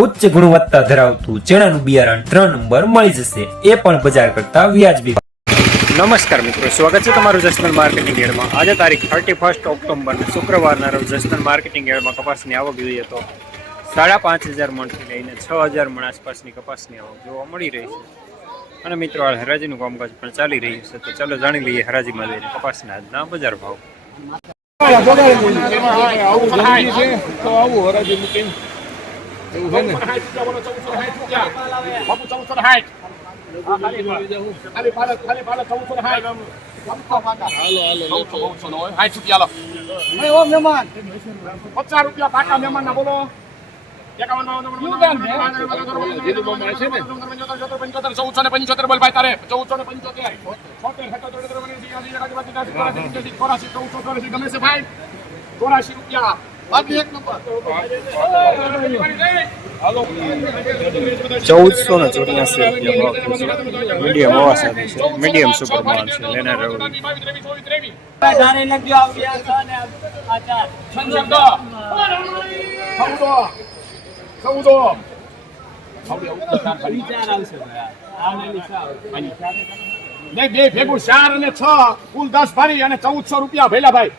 ઉચ્ચ ગુણવત્તા ધરાવતું ચણાનું બિયારણ ત્રણ નંબર મળી જશે. એ પણ બજાર કરતા વ્યાજબી નમસ્કાર મિત્રો સ્વાગત છે તમારું જસનલ માર્કેટિંગ એડમાં. આજે તારીખ થર્ટી ફર્સ્ટ ઓક્ટોબર શુક્રવારના રોજ જસનલ માર્કેટિંગ એડમાં કપાસની આવક જોઈએ તો સાડા પાંચ હજાર મણથી લઈને છ હજાર મણ આસપાસની કપાસની આવક જોવા મળી રહી છે. અને મિત્રો આ હરાજીનું કામકાજ પણ ચાલી રહ્યું છે. તો ચાલો જાણી લઈએ હરાજીમાં લઈને કપાસના આજના બજાર ભાવ. પચાસ રૂપિયા પાકા મહેમાન ના. બોલો ચૌદસો ને પંચોતેર બોલ ભાઈ તારે ચૌદસો ને પંચોતેર ચૌદસો ચોરાસી રૂપિયા ચૌદસો ને ચોર્યાસી રૂપિયા ભાવ થયો છે. મીડિયમ હવા સાથે છે. મીડિયમ સુપર માલ છે. લેનાર બે ભેગું ચાર અને છ કુલ દસ ભરી અને ચૌદસો રૂપિયા ભેલા ભાઈ.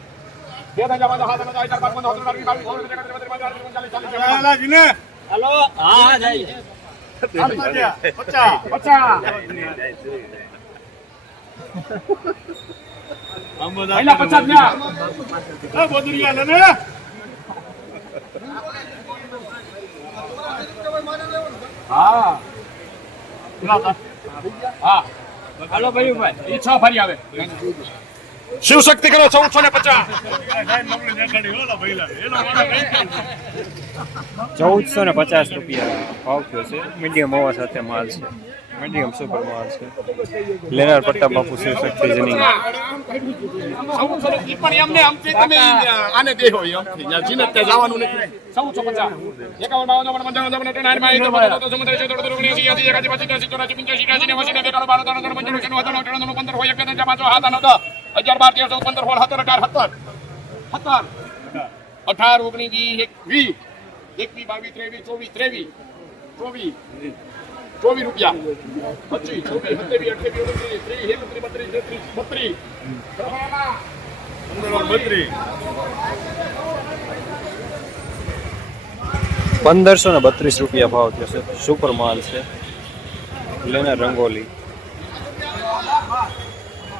હા હા હાલો ભાઈ એ છ ફરી આવે. શિવ શક્તિ કરો ચૌદસો ને પચાસ ચૌદસો ને પચાસ રૂપિયા ભાવ થયો છે મીડિયમ હોવા સાથે માલ છે મીડિયમ સુપર માલ છે લેનાર પ્રતાપ બાપુ શિવ શક્તિ જની પંદર હોય એક બે ત્રણ ચાર પાંચ છ સાત આઠ નવ દસ અગિયાર બાર તેર ચૌદ પંદર સોળ સત્તર અઢાર સત્તર સત્તર અઢાર ઓગણીસ વીસ એક વીસ એકવીસ બાવીસ ત્રેવીસ ચોવીસ ત્રેવીસ ચોવીસ ચોવીસ રૂપિયા પચીસ છવ્વીસ સત્યાવીસ અઠ્યાવીસ ઓગણત્રીસ ત્રીસ એકત્રીસ બત્રીસ તેત્રીસ બત્રીસ પંદરસો ને બત્રીસ રૂપિયા ભાવ થયો છે સુપર માલ છે લેનાર રંગોલી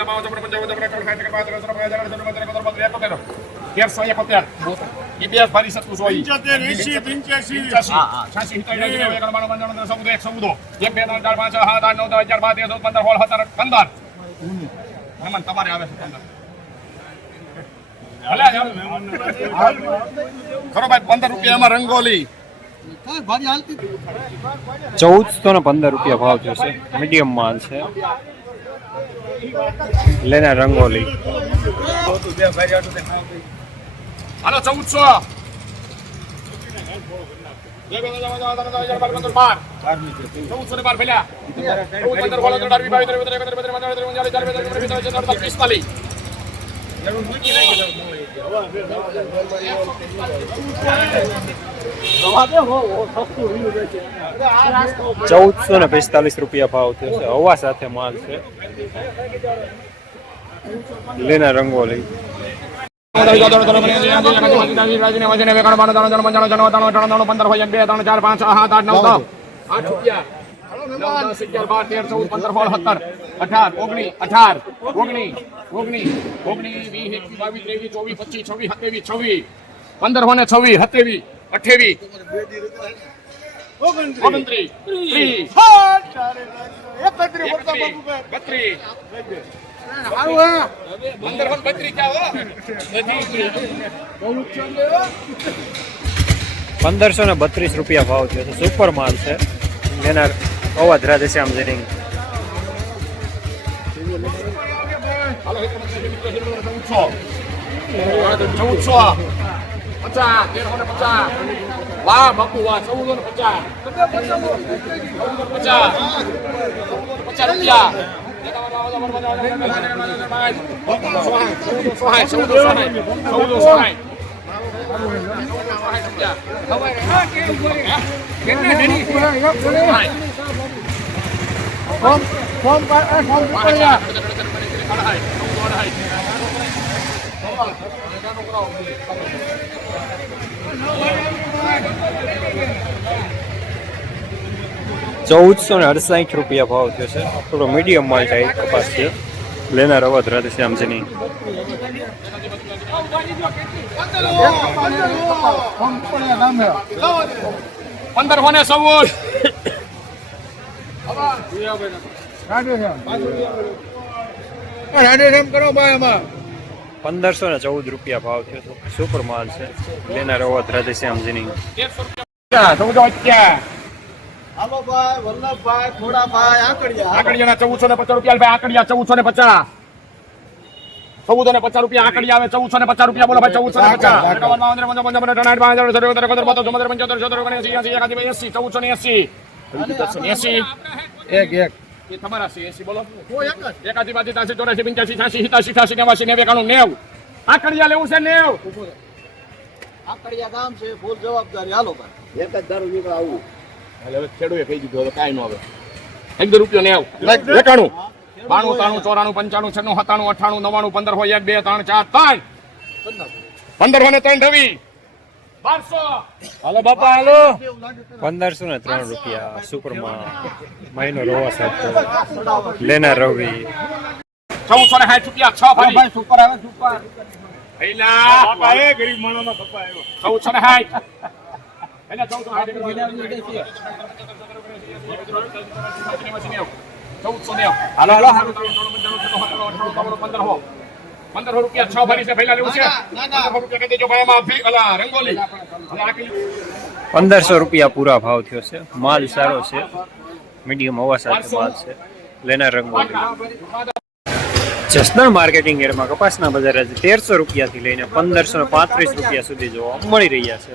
એકોતેર તેરસો એકોતેર ઈ બે ભરી શકું છું ઈ. તમારે આવે છે પંદર. ખરો ભાઈ પંદર રૂપિયામાં રંગોલી ચૌદસો ને પંદર રૂપિયા ભાવ જોશે મીડિયમ માલ છે લેનાર રંગોલી હાલો ચૌદસો બાર ચૌદસો ને બાર પેલા ચૌદસો ને પિસ્તાલીસ રૂપિયા ભાવ થયો છે. હવા સાથે માલ છે. લેના રંગોલી પંદર અઢાર, ઓગણીસ, અઢાર, ઓગણીસ, ઓગણીસ, ઓગણીસ, વીસ, એકવીસ, બાવીસ, ત્રેવીસ, ચોવીસ, પચીસ, છવ્વીસ, સત્યાવીસ, છવ્વીસ, પંદર ને છવ્વીસ, સત્યાવીસ, અઠ્યાવીસ, પંદરસો ને બત્રીસ રૂપિયા ભાવ થયો છે. સુપર માલ છે. લેનાર અવાજ રાધે શ્યામ જરીંગ હાલો, એક મિનિટ, ચૌદસો. ચૌદસો પચાસ તેરસો ને પચાસ વાહ બાપુ વાહ ચૌદસો ને પચાસ ચૌદસો ને પચાસ પચાસ રૂપિયા ચૌદસો સાઠ, ચૌદસો સાઠ, ચૌદસો સાઠ. ચૌદસો ને અડસાઠ રૂપિયા ભાવ થયો છે. થોડો મીડિયમ માલ થાય કપાસ છે. લેનાર અવાજ રાધે શ્યામ જરીંગ પંદરસો ને ચૌદ પંદરસો ને ચૌદ રૂપિયા ભાવ થયો છે સુપર માલ છે લેનાર અવાજ રાધે શ્યામ જરીંગ તેરસો રૂપિયા ચૌદસો અગિયાર હાલો ભાઈ વલ્લભભાઈ આકડિયા આકડિયાના ચૌદસો ને પચાસ રૂપિયા ભાઈ આકડિયા ચૌદસો ને પચાસ ચૌદસો ને પચાસ રૂપિયા આકડી આવે ચૌદસો ને પચાસ રૂપિયા બોલો ભાઈ ચૌદસો ને પચાસ ચૌદસો ને એંસી એક એક એ તમારા છે એંસી બોલો. એકાસી બાસી ત્યાસી ચોરાસી પંચ્યાસી છ્યાસી સિત્યાસી અઠ્યાસી નેવાસી નેવું એકાણું નેવ. આકડિયા લેવું છે નેવ. આકડિયા ગામ છે ફૂલ જવાબદારી. હાલો ભાઈ. એક જ દારૂ નીકળ આવું. હવે ખેડૂએ કહી દીધું હવે કાંઈ ન હવે એક રૂપિયો નેવ. એકાણું. બાણું ત્રાણું ચોરાણું પંચાણું છન્નું સત્તાણું અઠાણું નવાણું પંદર હોય એક બે ત્રણ ચાર ત્રણ પંદર. હોય ત્રણ રવિ હાલો બાપા હાલો. પંદરસો ને ત્રણ રૂપિયા સુપર માલ મહિનો રોવા સાહેબ લેના રવિ. ચૌદસો ને સાઠ રૂપિયા છ ભાઈ. સુપર આવે સુપર બાપા એ ગરીબ માણસનો પપ્પા આવ્યો. ચૌદસો ને સાઠ. ચૌદસો ને હાલો હાલો. હાલો પંદર હો. પંદર રૂપિયા છ ભરી છે પહેલા લેવું છે. પંદરસો રૂપિયા કહી દેજો ભાઈ એમાં અભી અલા રંગોલી. પંદરસો રૂપિયા પૂરા ભાવ થયો છે. માલ સારો છે. મીડિયમ હવા સાથે માલ છે. લેનાર રંગોલી. જસદણ માર્કેટિંગ એરમાં કપાસના બજાર આજે તેરસો રૂપિયાથી લઈને પંદરસો પાંત્રીસ રૂપિયા સુધી જોવા મળી રહ્યા છે.